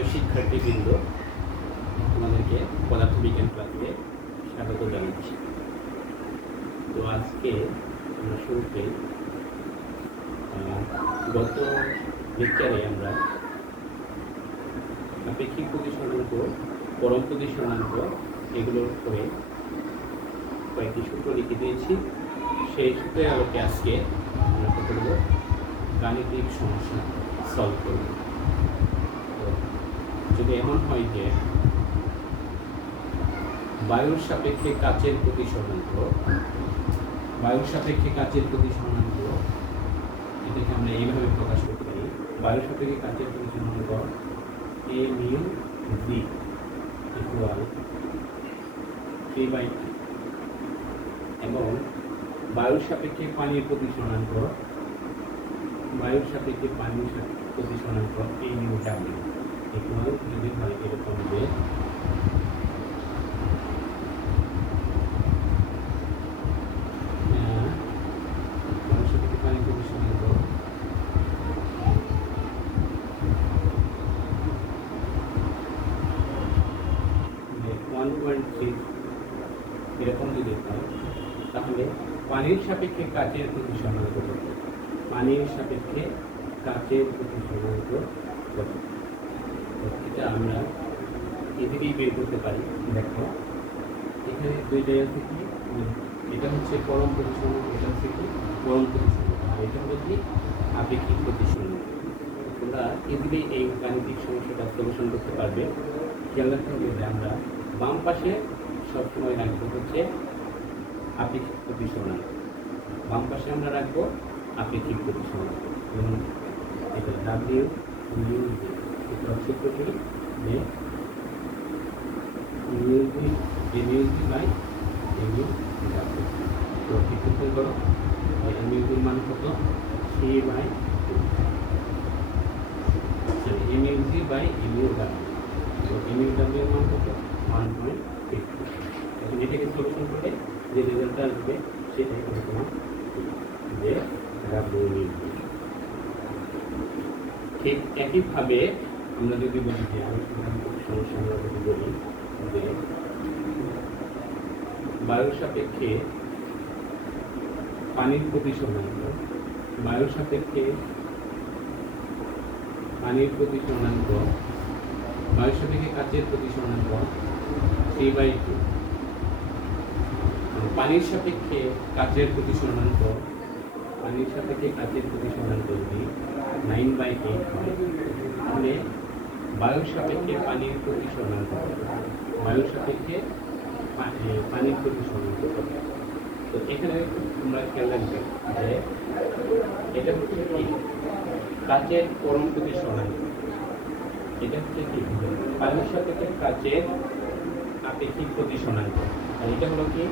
প্রিয় শিক্ষার্থীবৃন্দ, তোমাদেরকে পদার্থবিজ্ঞান ক্লাসে স্বাগত জানাচ্ছি। তো আজকে আমরা শুরুতে গত লেকচারে আমরা আপেক্ষিক প্রতিসরাঙ্ক, পরম প্রতিসরাঙ্ক এগুলোর উপরে কয়েকটি সূত্র লিখে দিয়েছি। সেই সূত্রের আলোকে আজকে আমরা কী করব, গাণিতিক সমস্যা সলভ করব। তো যদি এমন হয় যে বায়ুর সাপেক্ষে কাচের প্রতিসরাঙ্ক, এটাকে আমরা এইভাবে প্রকাশ করতে পারি। বায়ুর সাপেক্ষে কাচের প্রতিসরাঙ্ক এ মিউ ভি ইকুয়াল 3/2 এবং বায়ুর সাপেক্ষে পানির প্রতিসরাঙ্ক এ মিউ ডাব্লিউ ইকুয়াল যদি হয় এরকম যে বায়ুর সাপেক্ষে পানির প্রতিসরাঙ্ক এরকম যদি হয়, তাহলে পানির সাপেক্ষে কাচের প্রতিসরাঙ্ক কত? এটা আমরা এদিকেই বের করতে পারি। দেখো এখানে দুইটাই আছে কি, এটা হচ্ছে পরম প্রতিসরাঙ্ক, এটা হচ্ছে কি পরম প্রতিসরাঙ্ক, আর এটা হলো কি আপেক্ষিক প্রতিসরাঙ্ক। তোমরা এদিকেই এই গাণিতিক সমস্যাটা সলিউশন করতে পারবে। খেয়াল রাখতে হবে যে আমরা বাম পাশে সবসময় রাখবো হচ্ছে আপেক্ষিক প্রতিসরাঙ্ক, বাম পাশে আমরা রাখবো আপেক্ষিক প্রতিসরাঙ্ক। যেমন এটা ডাব্লিউ মিউ ভি, এটা সূত্রটি যে mu V by A mu W. তো ঠিক করো, এ মিউ ভির মান কত? C by A mu V by A mu W. তো এ মিউ ডাব্লিউ এর মান কত? 1.50। এখন এটাকে সলিউশন করে যে রেজাল্টটা আসবে সেটাই হবে তোমার যে ডাব্লিউ মিউ ভি। ঠিক একইভাবে আমরা যদি বলি যে সমস্যা আমরা যদি বলি যে বায়ুর সাপেক্ষে পানির প্রতিসরাঙ্ক, বায়ুর সাপেক্ষে কাচের প্রতিসরাঙ্ক 3/2, পানির সাপেক্ষে কাচের প্রতিসরাঙ্ক যদি 9/8 হয়, তাহলে বায়ুর সাপেক্ষে পানির প্রতিসরাঙ্ক কত? তো এখানে তোমরা খেয়াল রাখবে যে এটা হচ্ছে কি কাচের পরম প্রতিসরাঙ্ক, এটা হচ্ছে কি বায়ুর সাপেক্ষে কাচের আপেক্ষিক প্রতিসরাঙ্ক, আর এটা হলো কি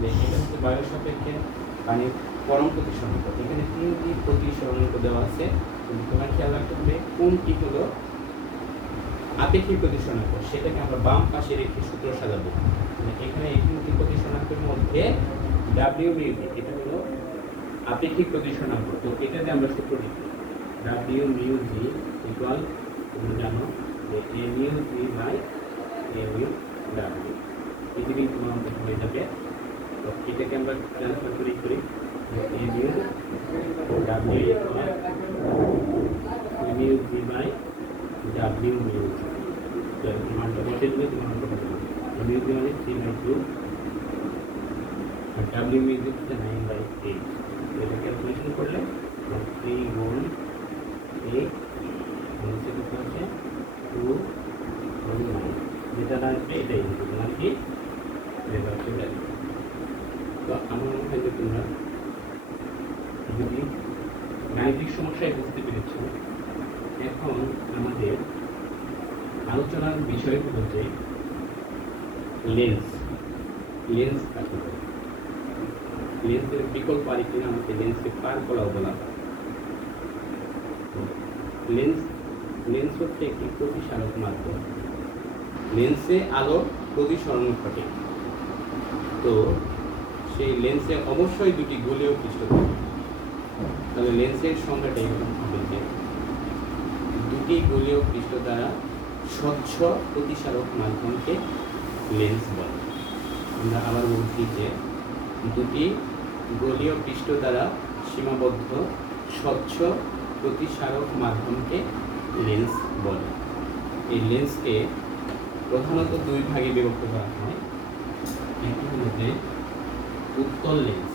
যে এটা হচ্ছে বায়ুর সাপেক্ষে পানির পরম প্রতিসরাঙ্ক। এখানে তিনটি প্রতিসরাঙ্ক দেওয়া আছে, কিন্তু তোমার খেয়াল রাখতে হবে কোনটি হলো আপেক্ষিক প্রতিসরাঙ্ক, সেটাকে আমরা বাম পাশে রেখে সূত্র সাজাবো। এখানে এই তিনটি প্রতিসরাঙ্কের মধ্যে ডাব্লিউ মিউ ভি এটা হলো আপেক্ষিক প্রতিসরাঙ্ক। তো এটাতে আমরা সূত্র লিখি ডাব্লিউ মিউ ভি ইকুয়াল, তুমি জানো যে A mu V by A mu W. পৃথিবী তোমার হয়ে যাবে। তো এটাকে আমরা ট্রান্সফার করি A mu W equal A mu V by W mu V. মানটা বসে দিলে তোমার মানটা বসে দেবে। এ মিউ ভি মানে 3/2 আর ডাব্লিউ মিউ ভি হচ্ছে 9/8। এটা ক্যালকুলেশন করলে 3 গুণ 8 হচ্ছে 2 গুণ 9, যেটা আসবে এটাই তোমার কি রেজাল্ট চলে আসবে। তো আমার মনে হয় যে তোমরা যদি গাণিতিক সমস্যায় বুঝতে পেরেছ, এখন আমাদের আলোচনার বিষয় হলো যে লেন্স কাকে বলে, লেন্সের বিকল্প আরেকটি নাম হচ্ছে লেন্সকে পার করাও বলা হয়। লেন্স হচ্ছে একটি প্রতিসারক মাধ্যম, লেন্সে আলোর প্রতিসরণ ঘটে। তো সেই লেন্সে অবশ্যই দুটি গোলীয় পৃষ্ঠ থাকে। তাহলে লেন্সের সংখ্যাটা এরকম হবে যে দুটি গোলীয় পৃষ্ঠ দ্বারা স্বচ্ছ প্রতিসারক মাধ্যমকে লেন্স বলে। আমরা আবার বলছি যে দুটি গোলীয় পৃষ্ঠ দ্বারা সীমাবদ্ধ স্বচ্ছ প্রতিসারক মাধ্যমকে লেন্স বলে। এই লেন্সকে প্রধানত দুই ভাগে বিভক্ত করা হয়। একটি হল যে উত্তল লেন্স,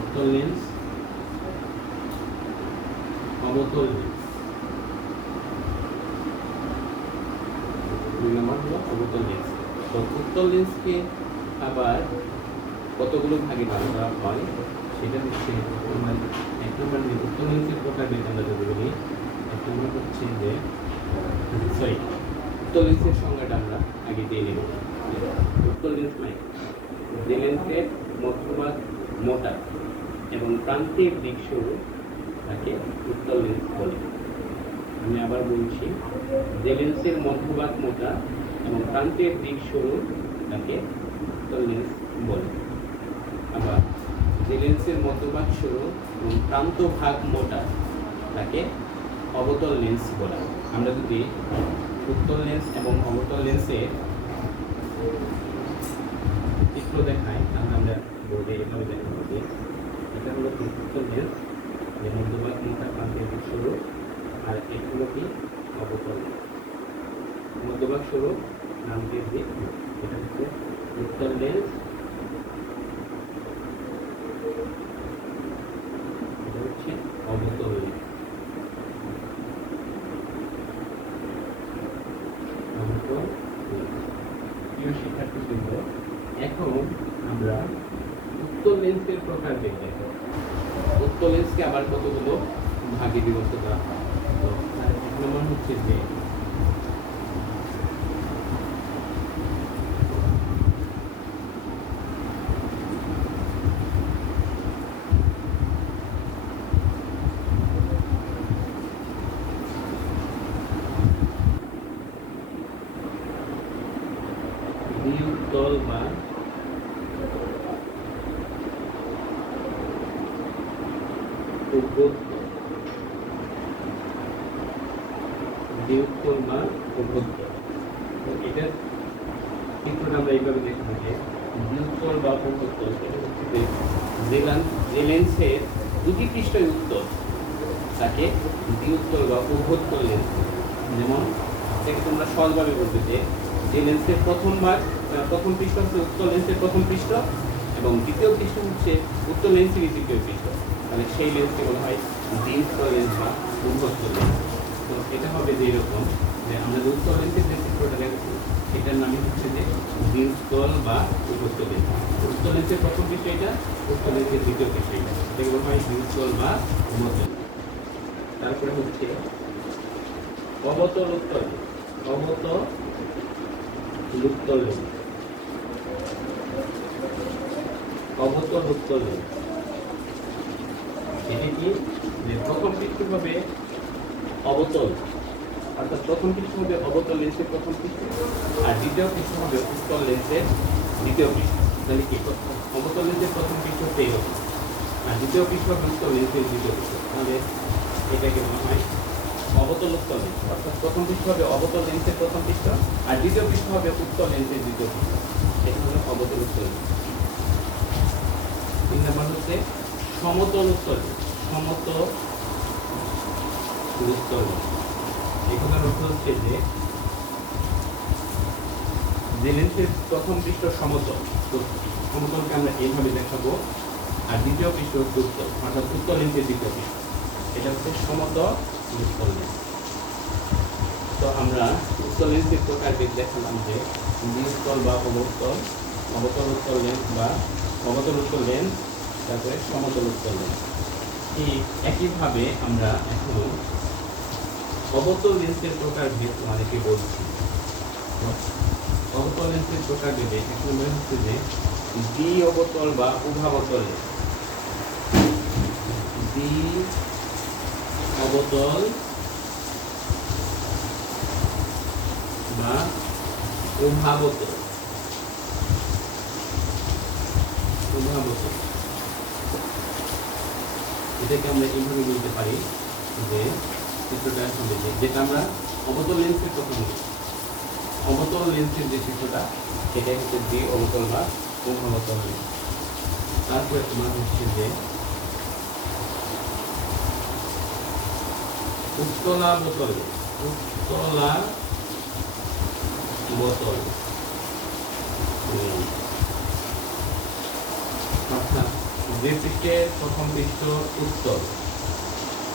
উত্তল লেন্স, অবতল লেন্স। দুই নম্বর হলো অবতল লেন্স। তো উত্তল লেন্সকে আবার কতগুলো ভাগে ভাগ করা হয় সেটা হচ্ছে এক নম্বর উত্তল লেন্সের প্রকারভেদ আমরা যদি বলি, এক নম্বর হচ্ছে যে উত্তল লেন্সের সংজ্ঞাটা আমরা আগে দিয়ে নেব। উত্তল লেন্স মানে যে লেন্সের মধ্যভাগ মোটা এবং প্রান্তের দিক সরু তাকে উত্তল লেন্স বলে। আমি আবার বলছি, যে লেন্সের মধ্যভাগ মোটা এবং প্রান্তের দিক সরু তাকে উত্তল লেন্স বলে। আবার যে লেন্সের মধ্যভাগ সরু এবং প্রান্ত ভাগ মোটা তাকে অবতল লেন্স বলা। আমরা যদি উত্তল লেন্স এবং অবতল লেন্সের চিত্র দেখাই তাহলে আমরা বোর্ডে এভাবে দেখাবো যে এটা হলো উত্তল লেন্স, যে মধ্যভাগ মোটা প্রান্তের দিক সরু, আর এটা হলো কি অবতল লেন্স, মধ্যভাগ সরু প্রান্তের দিক। এটা হচ্ছে উত্তল লেন্স, এটা হচ্ছে অবতল লেন্স। প্রিয় শিক্ষার্থীবৃন্দ, এখন আমরা উত্তল লেন্সের প্রকারভেদ দেখব। উত্তল লেন্সকে আবার কতগুলো ভাগে বিভক্ত করা হয়। তো এক নম্বর হচ্ছে যে দ্বিউত্তল বা উভোত্তল, দ্বিউত্তল বা উভোত্তল। এটার চিত্রটা আমরা এইভাবে দেখে থাকি, দ্বিউত্তল বা উভোত্তল যে লেন্সের দুটি পৃষ্ঠই উত্তল তাকে দ্বিউত্তল বা উভোত্তল লেন্স। যেমন এটাকে তোমরা সহজভাবে বলবে যে লেন্সের প্রথম পৃষ্ঠ হচ্ছে উত্তল লেন্সের প্রথম পৃষ্ঠ এবং দ্বিতীয় পৃষ্ঠ হচ্ছে উত্তল লেন্সের দ্বিতীয় পৃষ্ঠ, তাহলে সেই লেন্সকে বলা হয় দ্বিউত্তল লেন্স বা উভোত্তল লেন্স। তো এটা হবে যে এরকম যে আমরা যে উত্তল লেন্সের যে চিত্রটা দেখছি এটার নামই হচ্ছে যে দ্বিউত্তল বা উভোত্তল লেন্স। উত্তল লেন্সের প্রথম পৃষ্ঠ এটা, উত্তল লেন্সের দ্বিতীয় পৃষ্ঠ এটা, এটাকে বলা হয় দ্বিউত্তল বা উভোত্তল। তারপরে হচ্ছে অবতল উত্তল, অবতল উত্তল লেন্স, অবতল উত্তল লেন্স। এটি কি যে প্রথম পৃষ্ঠ হবে অবতল, অর্থাৎ প্রথম পৃষ্ঠ হবে অবতল লেন্সের প্রথম পৃষ্ঠ আর দ্বিতীয় পৃষ্ঠ হবে উত্তল লেন্সের দ্বিতীয় পৃষ্ঠ। তাহলে কি অবতল লেন্সের প্রথম পৃষ্ঠ হচ্ছে এইরকম আর দ্বিতীয় পৃষ্ঠ হবে উত্তল লেন্সের দ্বিতীয় পৃষ্ঠ, তাহলে এটাকে বলা হয় অবতল উত্তল লেন্স। অর্থাৎ প্রথম পৃষ্ঠ হবে অবতল লেন্সের প্রথম পৃষ্ঠ আর দ্বিতীয় পৃষ্ঠ হবে উত্তল লেন্সের দ্বিতীয় পৃষ্ঠ, এটা হলো অবতল উত্তল লেন্স। 3 নম্বর হচ্ছে সমতল উত্তল লেন্স, সমতল উত্তল লেন্স। এখানের অর্থ হচ্ছে যে লেন্সের প্রথম পৃষ্ঠ সমতল, তো সমতলকে আমরা এইভাবে দেখাবো আর দ্বিতীয় পৃষ্ঠ হচ্ছে উত্তল, অর্থাৎ উত্তল লেন্সের দ্বিতীয় পৃষ্ঠ, এটা হচ্ছে সমতল উত্তল লেন্স। তো আমরা উত্তল লেন্সের প্রকারভেদ দেখালাম যে দ্বিউত্তল বা অবতল, অবতল উত্তল লেন্স বা অবতল উত্তল লেন্স, তারপরে সমতল উত্তল লেন্স। ঠিক একইভাবে আমরা এখন অবতল লেন্সের প্রকারভেদ তোমাদেরকে বলছি। অবতল লেন্সের প্রকারভেদে এক নম্বরে হচ্ছে যে দ্বি অবতল বা উভাবতল লেন্স, দ্বি অবতল বা উভাবতল, উভাবতল। এটাকে আমরা এইভাবে বলতে পারি যে চিত্রটা হবে যেটা আমরা অবতল লেন্সের কথা বলি, অবতল লেন্সের যে চিত্রটা সেটা হচ্ছে দ্বি অবতল বা অবতল লেন্স। তারপরে তোমার হচ্ছে যে উত্তলা বোতল, উত্তলা বোতল অর্থাৎ যে পৃষ্ঠের প্রথম পৃষ্ঠ উত্তল,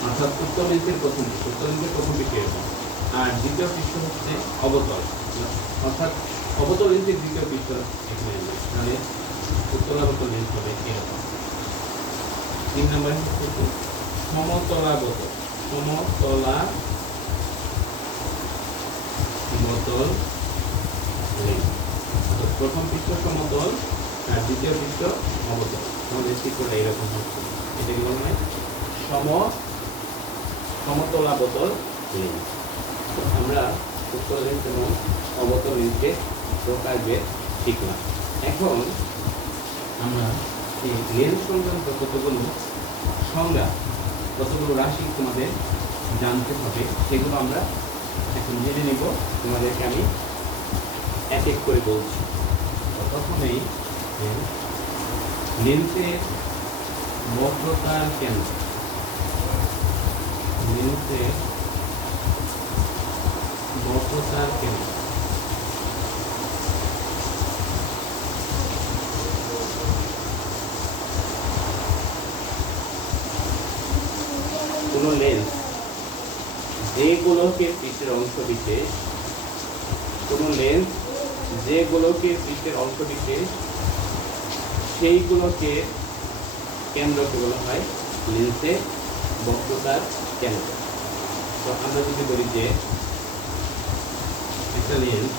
অর্থাৎ উত্তল লেন্সের প্রথম পৃষ্ঠ, উত্তল লেন্সের প্রথম পৃষ্ঠ এরকম, আর দ্বিতীয় পৃষ্ঠ হচ্ছে অবতল, অর্থাৎ অবতল লেন্সের দ্বিতীয় পৃষ্ঠ এখানে আসবে, তাহলে উত্তলা বোতল লেন্স হবে এরকম। 3 নম্বরে হচ্ছে সমতলা বোতল, সমতলা বোতল লেন্স, প্রথম পৃষ্ঠ সমতল আর দ্বিতীয় পৃষ্ঠ অবতল, আমাদের চিত্রটা এরকম হচ্ছে, এটাকে বলা হয় সমতলা বোতল লেন্স। আমরা উত্তল লেন্স এবং অবতল লেন্সের প্রকারভেদ শিখলাম। এখন আমরা এই লেন্স সংক্রান্ত কতগুলো সংজ্ঞা, কতগুলো রাশি তোমাদের জানতে হবে, সেগুলো আমরা এখন জেনে নেব। তোমাদেরকে আমি এক এক করে বলছি। প্রথমেই লেন্সের বক্রতার কেন্দ্র, লেন্সের বক্রতার কেন্দ্র। কোন লেন্স যে গোলকের পৃষ্ঠের অংশ বিশেষ, কোন লেন্স যে গোলকের পৃষ্ঠের অংশ বিশেষ সেই গোলকের কেন্দ্রকে বলা হয় লেন্সের বক্রতার কেন্দ্র। তো আমরা যদি বলি যে একটা লেন্স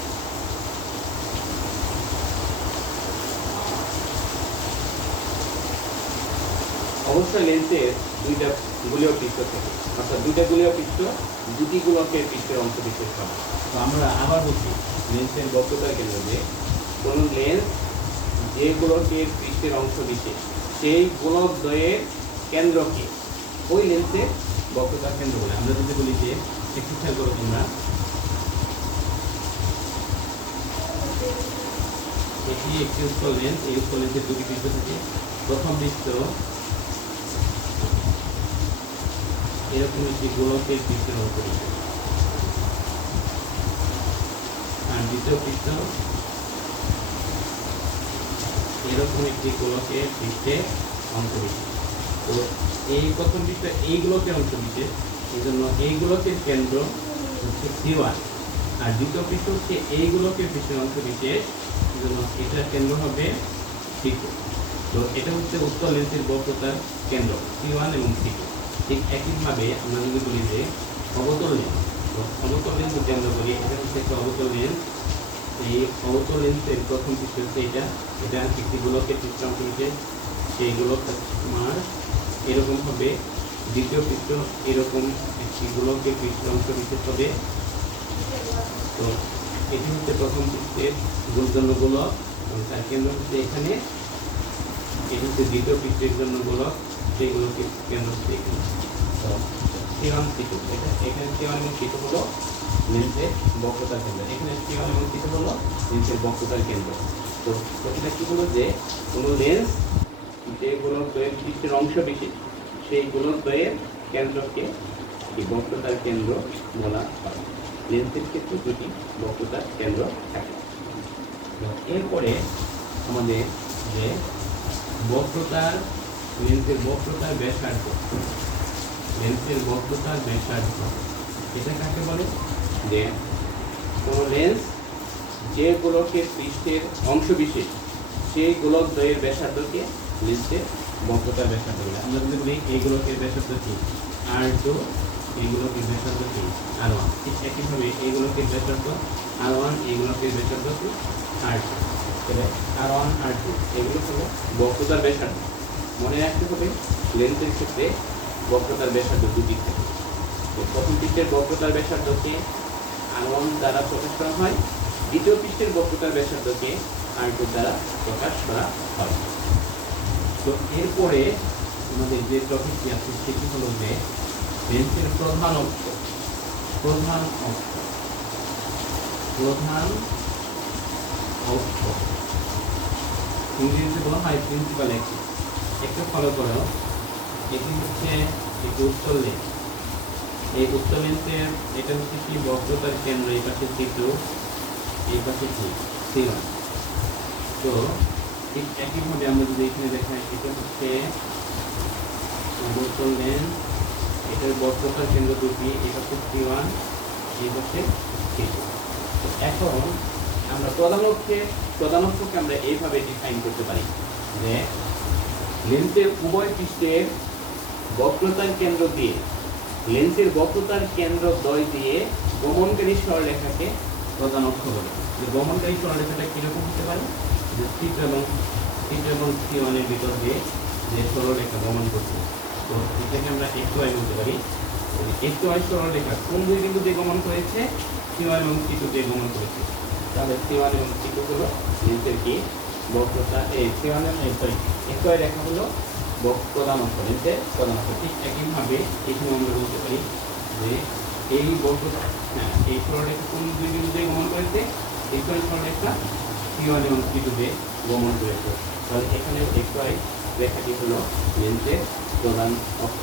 অবশ্যই লেন্সের দুইটা গোলীয় পৃষ্ঠ থাকে, অর্থাৎ দুইটা গোলীয় পৃষ্ঠ দুটি গোলকের পৃষ্ঠের অংশ বিশেষ হয়। তো আমরা আবার বলছি লেন্সের বক্রতার কেন্দ্র যে কোন লেন্স যে গোলকের পৃষ্ঠের অংশ বিশেষ সেই গোলক দ্বয়ের কেন্দ্রকে ওই লেন্সের বক্রতার কেন্দ্র বলে। আমরা যদি বলি যে একটু খেয়াল করো তোমরা, এটি একটি উত্তল লেন্স, এই উত্তল লেন্সের দুটি পৃষ্ঠ থাকে, প্রথম পৃষ্ঠ এরকম একটি গোলকের পৃষ্ঠের অংশ বিশেষ, আর দ্বিতীয় পৃষ্ঠ এরকম একটি গোলকের পৃষ্ঠের অংশ বিশেষ। তো এই প্রথম পৃষ্ঠ এই গোলকের অংশ বিশেষ, এই জন্য এই গোলকের কেন্দ্র হচ্ছে C1, আর দ্বিতীয় পৃষ্ঠ হচ্ছে এই গোলকের পৃষ্ঠের অংশ বিশেষ, এই জন্য এটার কেন্দ্র হবে C2। তো এটা হচ্ছে উত্তল লেন্সের বক্রতার কেন্দ্র C1 এবং C2। ঠিক একইভাবে আমরা যদি বলি যে অবতল লেন্স, তো অবতল লেন্স যদি আমরা বলি এটা হচ্ছে একটা অবতল লেন্স, এই অবতল লেন্সের প্রথম পৃষ্ঠ হচ্ছে এটা, এটা একটি গোলকের পৃষ্ঠ অংশ বিশেষ, সেই গোলকটা তোমার এরকম হবে, দ্বিতীয় পৃষ্ঠ এরকম একটি গোলকের পৃষ্ঠ অংশ বিশেষ হবে। তো এটি হচ্ছে প্রথম পৃষ্ঠের জন্য গোলক এবং তার কেন্দ্র হচ্ছে এখানে, এটি হচ্ছে দ্বিতীয় পৃষ্ঠের জন্য গোলক, সেই গোলকের কেন্দ্র হচ্ছে এখানে। তো C1 C2, এটা এখানে C1 এবং C2 হলো লেন্সের বক্রতার কেন্দ্র, এখানে C1 এবং C2 হলো লেন্সের বক্রতার কেন্দ্র। তো এটা কি হলো যে কোনো লেন্স যে গোলক দ্বয়ের পৃষ্ঠের অংশ বিশেষ সেই গোলক দ্বয়ের কেন্দ্রকে এই বক্রতার কেন্দ্র বলা হয়। লেন্সের ক্ষেত্রে দুটি বক্রতার কেন্দ্র থাকে। এরপরে আমাদের যে বক্রতার লেন্সের বক্রতার ব্যাসার্ধ, লেন্সের বক্রতার ব্যাসার্ধ এটা কাকে বলে? যে কোনো লেন্স যে গোলকের পৃষ্ঠের অংশ বিশেষ সেই গোলক দ্বয়ের ব্যাসার্ধকে লেন্সের বক্রতার ব্যাসার্ধ বলে। আমরা যদি বলি এই গোলকের ব্যাসার্ধ কি R2, এই গোলকের ব্যাসার্ধ কি R1, ঠিক একইভাবে এই গোলকের ব্যাসার্ধ R1, এই গোলকের ব্যাসার্ধ কি R2। তবে R1 R2 এগুলো হলো বক্রতার ব্যাসার্ধ। মনে রাখতে হবে লেন্সের ক্ষেত্রে বক্রতার ব্যাসার্ধ দুটি থাকে। প্রথম পৃষ্ঠের বক্রতার ব্যাসার্ধকে R1 দ্বারা প্রকাশ করা হয়, দ্বিতীয় পৃষ্ঠের বক্রতার ব্যাসার্ধকে R2 দ্বারা প্রকাশ করা হয়। তো এরপরে আমাদের যে টপিকটি আছে সেটি হলো যে লেন্সের প্রধান অক্ষ, প্রধান অক্ষ, প্রধান অক্ষ ইংরেজিতে বলা হয় প্রিন্সিপাল অ্যাক্সিস। একটু ফলো করো, এটি হচ্ছে একটি উত্তল লেন্স। এই উত্তল লেন্সের এটা হচ্ছে কি বক্রতার কেন্দ্র, এই পাশে C2, এই পাশে কি C1। তো ঠিক একইভাবে আমরা যদি এখানে দেখাই, এটা হচ্ছে উত্তল লেন্স, এটার বক্রতার কেন্দ্র দুটি, এই পাশে C1, এই পাশে C2। তো এখন আমরা প্রধান অক্ষকে আমরা এইভাবে ডিফাইন করতে পারি যে লেন্সের উভয় পৃষ্ঠের বক্রতার কেন্দ্র দিয়ে, লেন্সের বক্রতার কেন্দ্র দ্বয় দিয়ে গমনকারী সরলরেখাকে প্রধান অক্ষ বলে। যে গমনকারী সরলরেখাটা কিরকম হতে পারে, যে C2 এবং C1 এর ভিতর দিয়ে যে সরলরেখা গমন করছে, তো এটাকে আমরা XY বলতে পারি। XY সরলরেখা কোন দুই বিন্দু দিয়ে গমন করেছে, C1 এবং C2 দিয়ে গমন করেছে। তাহলে C1 এবং C2 হলো লেন্সের কি বক্রতা, C1 XY রেখা হলো প্রধান অক্ষ, লেন্সের প্রধান অক্ষ। ঠিক একইভাবে এখানে আমরা বলতে পারি যে এই বক্রতা, এই সরলরেখা কোন দুই বিন্দু দিয়ে গমন করেছে, XY সরলরেখা C1 এবং C2 দিয়ে গমন করেছে। তাহলে এখানে XY রেখাটি হলো লেন্সের প্রধান অক্ষ।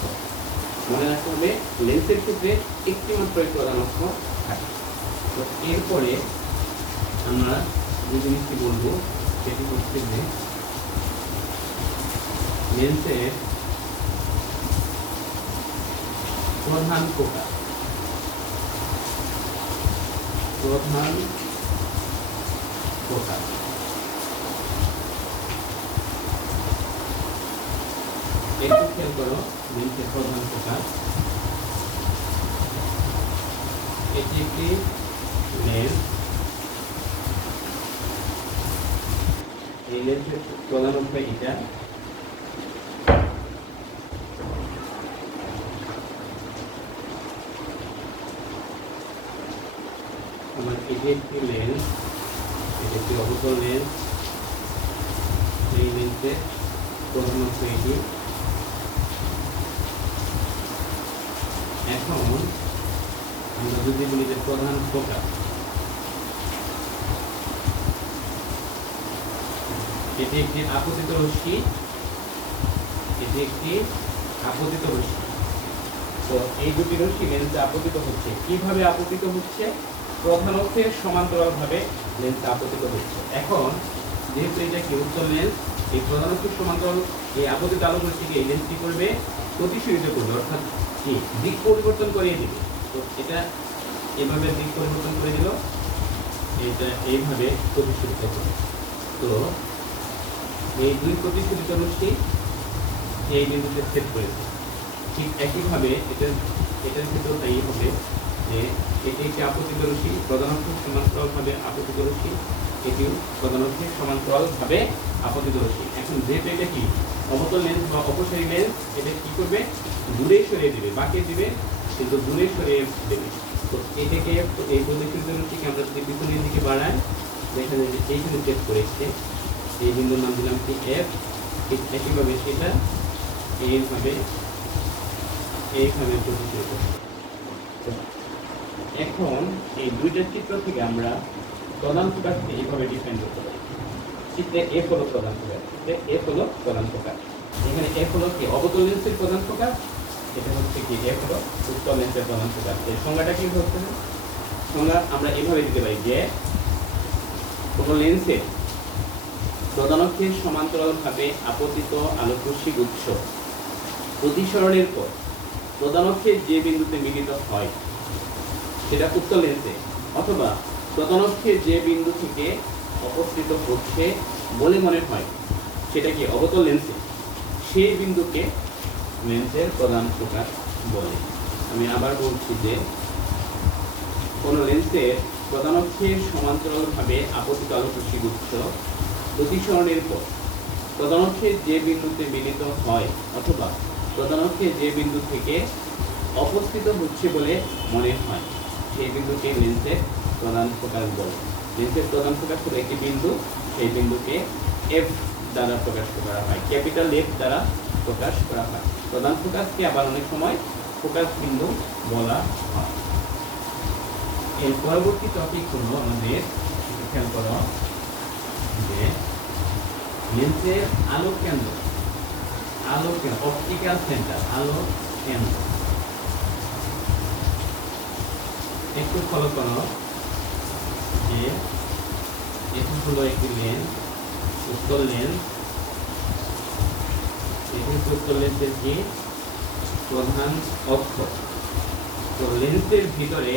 মনে রাখতে হবে লেন্সের ক্ষেত্রে একটি মাত্র প্রধান অক্ষ থাকে। তো এরপরে আমরা যে জিনিসটি বলবো সেটি হচ্ছে যে লেন্সের প্রধান ফোকাস, প্রধান ফোকাস একটু খেয়াল করো, লেন্সের প্রধান ফোকাস, এটি একটি লেন্স, এই লেন্সের প্রধান অক্ষ এটা, আমার এটি একটি লেন্স, এটি একটি অবতল লেন্স, এই লেন্সের প্রধান অক্ষ এটি। এখন আমরা যদি বলি যে প্রধান ফোকাস, এটি একটি আপতিত রশ্মি, এটি একটি আপতিত রশ্মি। তো এই দুটি রশ্মি লেন্সে আপতিত হচ্ছে। কিভাবে আপতিত হচ্ছে? প্রধান অক্ষের সমান্তরালভাবে লেন্সে আপতিত হচ্ছে। এখন যেহেতু এটা কি উত্তল লেন্স, এই প্রধান অক্ষের সমান্তরাল এই আপতিত আলোক রশ্মিকে এই লেন্স কি করবে, প্রতিসরিত করবে, অর্থাৎ কি দিক পরিবর্তন করিয়ে দিবে। তো এটা এভাবে দিক পরিবর্তন করে দিল, এটা এইভাবে প্রতিসরিত করবে। তো এই দুই প্রতিসরিত রশ্মি এই বিন্দুতে ছেদ করেছে। ঠিক একইভাবে এটার ক্ষেত্রেও তাই হবে যে এটি একটি আপতিত রশ্মি, প্রধান অক্ষের সমান্তরালভাবে আপতিত রশ্মি, এটিও প্রধান অক্ষের সমান্তরালভাবে আপতিত রশ্মি। এখন যেহেতু এটা কি অবতল লেন্স বা অপসারী লেন্স, এটা কি করবে, দূরে সরিয়ে দিবে, বাঁকিয়ে দিবে, কিন্তু দূরে সরিয়ে দেবে। তো এটাকে এই প্রতিসরিত রশ্মিকে আমরা যদি পিছনের দিকে বাড়াই, যেখানে এইখানে ছেদ করেছে, এই বিন্দুর নাম দিলাম কি F। ঠিক একইভাবে সেটা এইভাবে প্রতিসরিত। এখন এই দুইটা চিত্র থেকে আমরা প্রধান ফোকাসকে এইভাবে ডিফাইন করতে পারি। চিত্রে F হলো প্রধান ফোকাস, F হলো প্রধান ফোকাস। এখানে F হলো কি অবতল লেন্সের প্রধান ফোকাস, এটা হচ্ছে কি F হলো উত্তল লেন্সের প্রধান ফোকাস। এর সংজ্ঞাটা কি হচ্ছে? সংজ্ঞা আমরা এইভাবে দিতে পারি যে কোনো লেন্সের প্রধান অক্ষের সমান্তরালভাবে আপতিত আলোকরশ্মি গুচ্ছ প্রতিসরণের পর প্রধান অক্ষের যে বিন্দুতে মিলিত হয় সেটা উত্তল লেন্সে, অথবা প্রধান অক্ষের যে বিন্দু থেকে অপসৃত হচ্ছে বলে মনে হয় সেটা কি অবতল লেন্সে, সেই বিন্দুকে লেন্সের প্রধান ফোকাস বলে। আমি আবার বলছি যে কোনো লেন্সের প্রধান অক্ষের সমান্তরালভাবে আপতিত আলোকরশ্মি গুচ্ছ প্রতিসরণের পর প্রধান অক্ষের যে বিন্দুতে মিলিত হয় অথবা প্রধান অক্ষের যে বিন্দু থেকে অপসৃত হচ্ছে বলে মনে হয় সেই বিন্দুকে লেন্সের প্রধান ফোকাস বলে। লেন্সের প্রধান ফোকাস হলো একটি বিন্দু, সেই বিন্দুকে F দ্বারা প্রকাশ করা হয়, ক্যাপিটাল F দ্বারা প্রকাশ করা হয়। প্রধান ফোকাসকে আবার অনেক সময় ফোকাস বিন্দু বলা হয়। এর পরবর্তী টপিক হলো আমাদের খেয়াল করো যে লেন্সের আলোক কেন্দ্র, অপটিক্যাল সেন্টার, আলোক কেন্দ্র। একটু ফলো করো যে এটি হলো একটি লেন্স, উত্তল লেন্স। এটি উত্তল লেন্সের কি প্রধান অক্ষ। তো লেন্সের ভিতরে,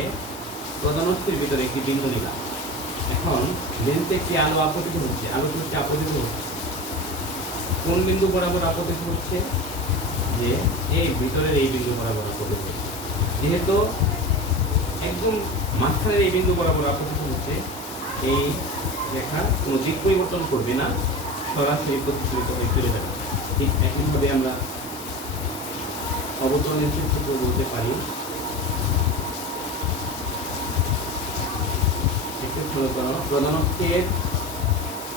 প্রধান অক্ষের ভিতরে একটি বিন্দু নিলাম। এখন লেন্সে একটি আলো আপতিত হচ্ছে, আলো হচ্ছে আপতিত হচ্ছে। কোন বিন্দু বরাবর আপতিত হচ্ছে? যে এই ভিতরের এই বিন্দু বরাবর আপতিত হচ্ছে। যেহেতু একদম মাঝখানের এই বিন্দু বরাবর আপতিত হচ্ছে, এই রেখা কোনো দিক পরিবর্তন করবে না, সরাসরি প্রতিফলিত হয়ে চলে যাবে। ঠিক একইভাবে আমরা অবতল লেন্সের ক্ষেত্রে বলতে পারি। একটু ফলো করো, প্রধান অক্ষের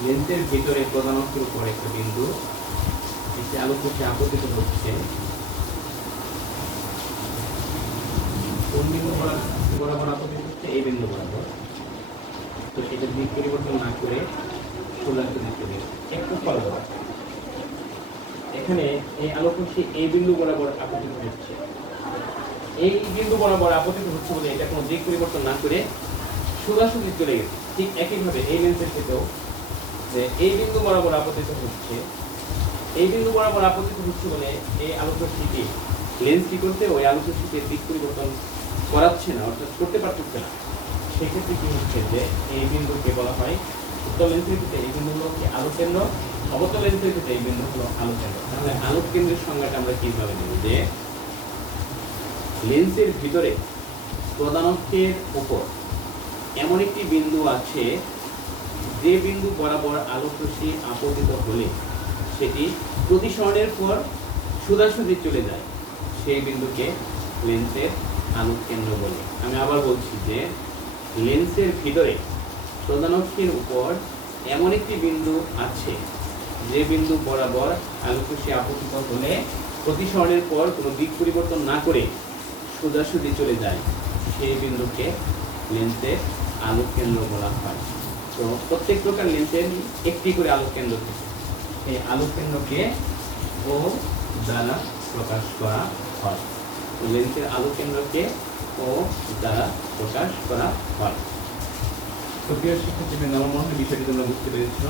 লেন্সের ভিতরে প্রধান অক্ষের উপর একটা বিন্দু এটি আলো থেকে আপতিত হচ্ছে। কোন বিন্দু বরাবর আপতিত হচ্ছে? এই বিন্দু বরাবর। তো এটা দিক পরিবর্তন না করে সোজা দিকে চলে একটু ফলো করো। এখানে এই আলোকরশ্মি এই বিন্দু বরাবর আপতিত হচ্ছে, এই বিন্দু বরাবর আপতিত হচ্ছে বলে এটা কোনো দিক পরিবর্তন না করে সোজাসুজি চলে গেছে। ঠিক একইভাবে এই লেন্সের ক্ষেত্রেও যে এই বিন্দু বরাবর আপতিত হচ্ছে, এই বিন্দু বরাবর আপতিত হচ্ছে বলে এই আলোকরশ্মিটি লেন্স কি করতে ওই আলোকরশ্মিকে দিক পরিবর্তন করাচ্ছে না, অর্থাৎ করতে পারতেছে না। সেক্ষেত্রে কি হচ্ছে যে এই বিন্দুকে বলা হয় উত্তল লেন্সের ক্ষেত্রে এই বিন্দু হলো কি আলোক কেন্দ্র, অবতল লেন্সের ক্ষেত্রে এই বিন্দু হলো আলোক কেন্দ্র। তাহলে আলোক কেন্দ্রের সংজ্ঞাটা আমরা কিভাবে দেব? যে লেন্সের ভিতরে প্রধান অক্ষের উপর এমন একটি বিন্দু আছে যে বিন্দু বরাবর আলোকরশ্মি আপতিত হলে সেটি প্রতিসরণের পর সোজাসুজি চলে যায়, সেই বিন্দুকে লেন্সের আলোক কেন্দ্র বলে। আমি আবার বলছি যে লেন্সের ভিতরে প্রধান অক্ষের উপর এমন একটি বিন্দু আছে যে বিন্দু বরাবর আলোকরশ্মি আপতিত হলে প্রতিসরণের পর কোনো দিক পরিবর্তন না করে সোজাসুজি চলে যায়, সেই বিন্দুকে লেন্সের আলোক কেন্দ্র বলা হয়। তো প্রত্যেক প্রকার লেন্সের একটি করে আলোক কেন্দ্র থাকে। এই আলোক কেন্দ্রকে ও দ্বারা প্রকাশ করা হয়। তো লেন্সের আলোক কেন্দ্রকে ও দ্বারা প্রকাশ করা হয়। তো প্রিয় শিক্ষার্থীবৃন্দ, আমার মনে হয় বিষয়টি তোমরা বুঝতে পেরেছ।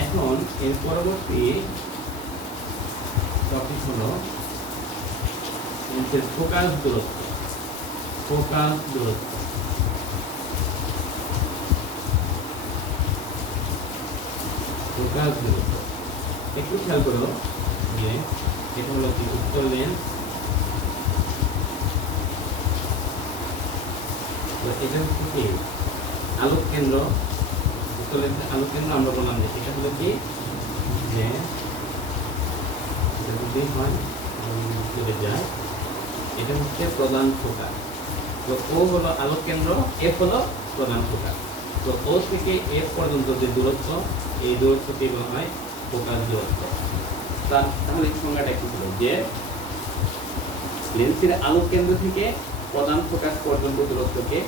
এখন এর পরবর্তী টপিক হলো লেন্সের ফোকাস দূরত্ব। ফোকাস দূরত্ব একটু খেয়াল করো যে এটা হলো কি উত্তল লেন্স। তো এটা হচ্ছে কি আলোক কেন্দ্র, উত্তল লেন্সের আলোক কেন্দ্র। আমরা বললাম যে এটা হলো কি যে এটা যদি হয় চলে যায়, এটা হচ্ছে প্রধান ফোকাস। তো ও হলো আলোক কেন্দ্র, এফ হলো প্রধান ফোকাস। তো ও থেকে এফ পর্যন্ত যে দূরত্ব, এই দূরত্বকে বলা হয় ফোকাস দূরত্ব। তাহলে সংজ্ঞাটা কি হলো যে লেন্সের আলোক কেন্দ্র থেকে প্রধান ফোকাস পর্যন্ত দূরত্বকে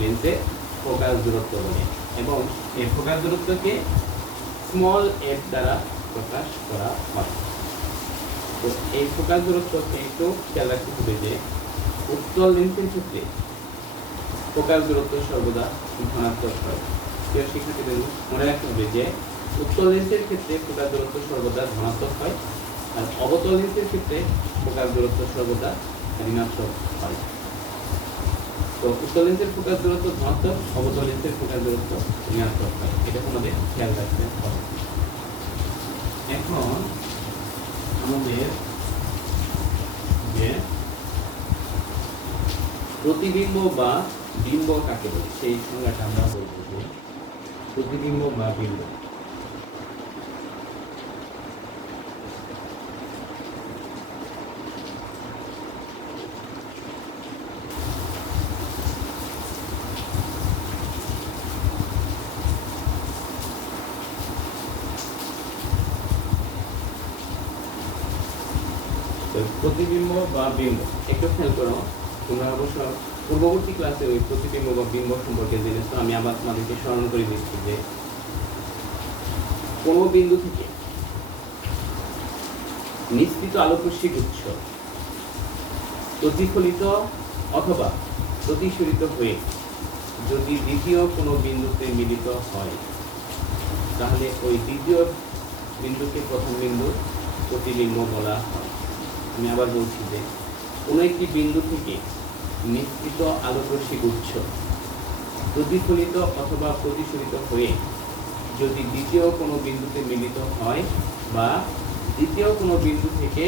লেন্সের ফোকাস দূরত্ব বলে, এবং এই ফোকাস দূরত্বকে স্মল এফ দ্বারা প্রকাশ করা হয়। তো এই ফোকাস দূরত্বকে একটু খেয়াল রাখতে হবে যে উত্তল লেন্সের ক্ষেত্রে ফোকাস দূরত্ব সর্বদা ধনাত্মক হয়। প্রিয় শিক্ষার্থীদের মনে রাখতে হবে যে উত্তল লেন্সের ক্ষেত্রে ফোকাস দূরত্ব সর্বদা ধনাত্মক হয়, আর অবতল লেন্সের ক্ষেত্রে ফোকাস দূরত্ব সর্বদা ঋণাত্মক হয়। তো উত্তল লেন্সের ফোকাস দূরত্ব ধনাত্মক, অবতল লেন্সের ফোকাস দূরত্ব ঋণাত্মক হয়। এটা তোমাদের খেয়াল রাখতে হবে। এখন আমাদের যে প্রতিবিম্ব বা বিম্ব কাকে বলে সেই সংজ্ঞাটা আমরা বলবো যে প্রতিবিম্ব বা বিম্ব। তো তো প্রতিবিম্ব বা বিম্ব একটু খেয়াল করো, তোমরা অবশ্য পূর্ববর্তী ক্লাসে ওই প্রতিবিম্ব বা বিম্ব সম্পর্কে জেনেছো। আমি আবার তোমাদেরকে স্মরণ করে দিচ্ছি যে কোনো বিন্দু থেকে নিশ্চিত আলোকরশ্মি গুচ্ছ প্রতিফলিত অথবা প্রতিসরিত হয়ে যদি দ্বিতীয় কোনো বিন্দুতে মিলিত হয়, তাহলে ওই দ্বিতীয় বিন্দুকে প্রথম বিন্দুর প্রতিবিম্ব বলা হয়। আমি আবার বলছি যে কোনো একটি বিন্দু থেকে নিশ্চিত আলোকরশ্মি গুচ্ছ প্রতিফলিত অথবা প্রতিসরিত হয়ে যদি দ্বিতীয় কোনো বিন্দুতে মিলিত হয় বা দ্বিতীয় কোনো বিন্দু থেকে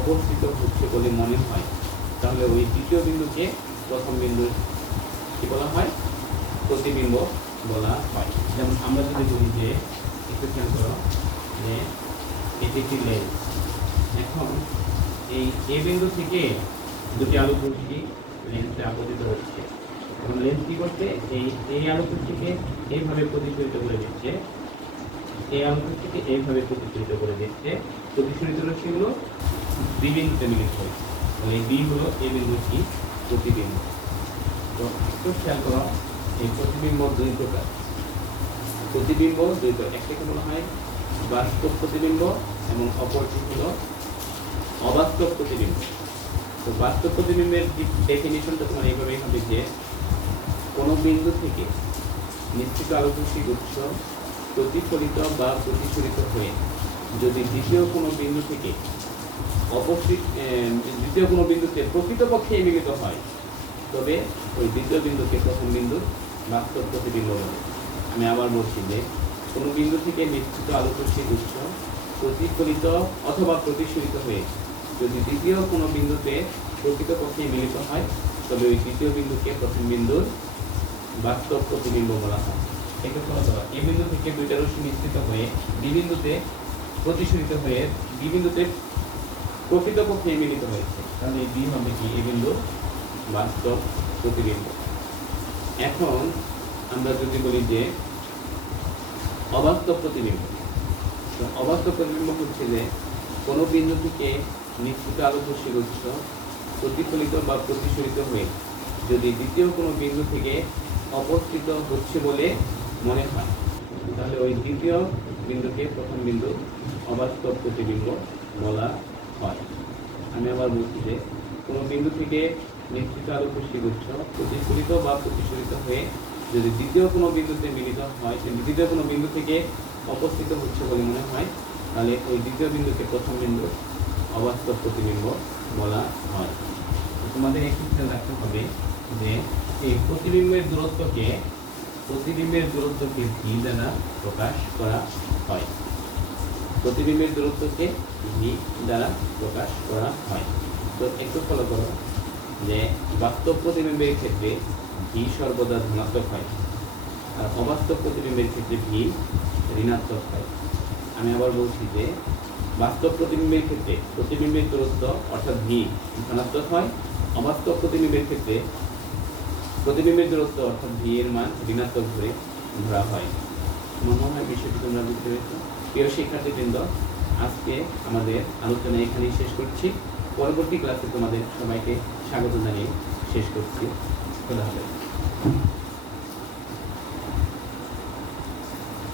অবস্থিত হচ্ছে বলে মনে হয়, তাহলে ওই দ্বিতীয় বিন্দুকে প্রথম বিন্দুর কি বলা হয়? প্রতিবিম্ব বলা হয়। যেমন আমরা যদি বলি যে একটু খেয়াল করো যে এটি একটি লেন্স। এখন এই এ বিন্দু থেকে দুটি আলোকরশ্মি লেন্সে আপতিত হচ্ছে। এখন লেন্স কি করছে? এই আলোকরশ্মিকে এইভাবে প্রতিফলিত করে দিচ্ছে, এই আলোকরশ্মিকে এইভাবে প্রতিফলিত করে দিচ্ছে। প্রতিফলিত রশ্মিগুলো বি বিন্দুতে মিলিত হয়েছে, তাহলে বি হলো এ বিন্দুর কি প্রতিবিম্ব। তো একটু খেয়াল করো, এই প্রতিবিম্ব দুই প্রকার। প্রতিবিম্ব দুই প্রকার, একটাকে বলা হয় বাস্তব প্রতিবিম্ব এবং অপরটি হলো অবাস্তব প্রতিবিম্ব। তো বাস্তব প্রতিবিম্বের ডেফিনিশনটা তোমার এইভাবেই হবে যে কোনো বিন্দু থেকে নিশ্চিত আলোকরশ্মি গুচ্ছ প্রতিফলিত বা প্রতিসরিত হয়ে যদি দ্বিতীয় কোনো বিন্দু থেকে দ্বিতীয় কোনো বিন্দুতে প্রকৃতপক্ষে মিলিত হয়, তবে ওই দ্বিতীয় বিন্দুকে প্রথম বিন্দুর বাস্তব প্রতিবিম্ব বলে। আমি আবার বলছি যে কোনো বিন্দু থেকে নিশ্চিত আলোকরশ্মি গুচ্ছ প্রতিফলিত অথবা প্রতিসরিত হয়ে যদি দ্বিতীয় কোনো বিন্দুতে প্রকৃতপক্ষে মিলিত হয়, তবে ওই দ্বিতীয় বিন্দুকে প্রথম বিন্দুর বাস্তব প্রতিবিম্ব বলা হয়। একটু ফলো করো, এই বিন্দু থেকে দুইটা রশ্মি নিশ্চিত হয়ে বি বিন্দুতে প্রতিসরিত হয়ে বি বিন্দুতে প্রকৃতপক্ষে মিলিত হয়েছে, তাহলে বি হবে কি এই বিন্দুর বাস্তব প্রতিবিম্ব। এখন আমরা যদি বলি যে অবাস্তব প্রতিবিম্ব, তো অবাস্তব প্রতিবিম্ব হচ্ছে যে কোনো বিন্দু থেকে নিশ্চিত আলোকরশ্মি গুচ্ছ প্রতিফলিত বা প্রতিসরিত হয়ে যদি দ্বিতীয় কোনো বিন্দু থেকে অবস্থিত হচ্ছে বলে মনে হয়, তাহলে ওই দ্বিতীয় বিন্দুকে প্রথম বিন্দু অবাস্তব প্রতিবিম্ব বলা হয়। আমি আবার বলছি যে কোনো বিন্দু থেকে নিশ্চিত আলোকরশ্মি গুচ্ছ প্রতিফলিত বা প্রতিসরিত হয়ে যদি দ্বিতীয় কোনো বিন্দুতে মিলিত হয়, দ্বিতীয় কোনো বিন্দু থেকে অবস্থিত হচ্ছে বলে মনে হয়, তাহলে ওই দ্বিতীয় বিন্দুকে প্রথম বিন্দু অবাস্তব প্রতিবিম্ব বলা হয়। তোমাদের একটু খেয়াল রাখতে হবে যে এই প্রতিবিম্বের দূরত্বকে ভি দ্বারা প্রকাশ করা হয়। প্রতিবিম্বের দূরত্বকে ভি দ্বারা প্রকাশ করা হয়। তো একটু ফলো করো যে বাস্তব প্রতিবিম্বের ক্ষেত্রে ভি সর্বদা ধনাত্মক হয়, আর অবাস্তব প্রতিবিম্বের ক্ষেত্রে ভি ঋণাত্মক হয়। আমি আবার বলছি যে বাস্তব প্রতিবিম্বের ক্ষেত্রে প্রতিবিম্বের দূরত্ব অর্থাৎ ভি ধনাত্মক হয়, অবাস্তব প্রতিবিম্বের ক্ষেত্রে প্রতিবিম্বের দূরত্ব অর্থাৎ ভি এর মান ঋণাত্মক ধরে ধরা হয়। আমার মনে হয় বিষয়টি তোমরা বুঝতে পেরেছো। প্রিয় শিক্ষার্থীবৃন্দ, আজকে আমাদের আলোচনা এখানেই শেষ করছি। পরবর্তী ক্লাসে তোমাদের সবাইকে স্বাগত জানিয়ে শেষ করছি। খোদা হাফেজ।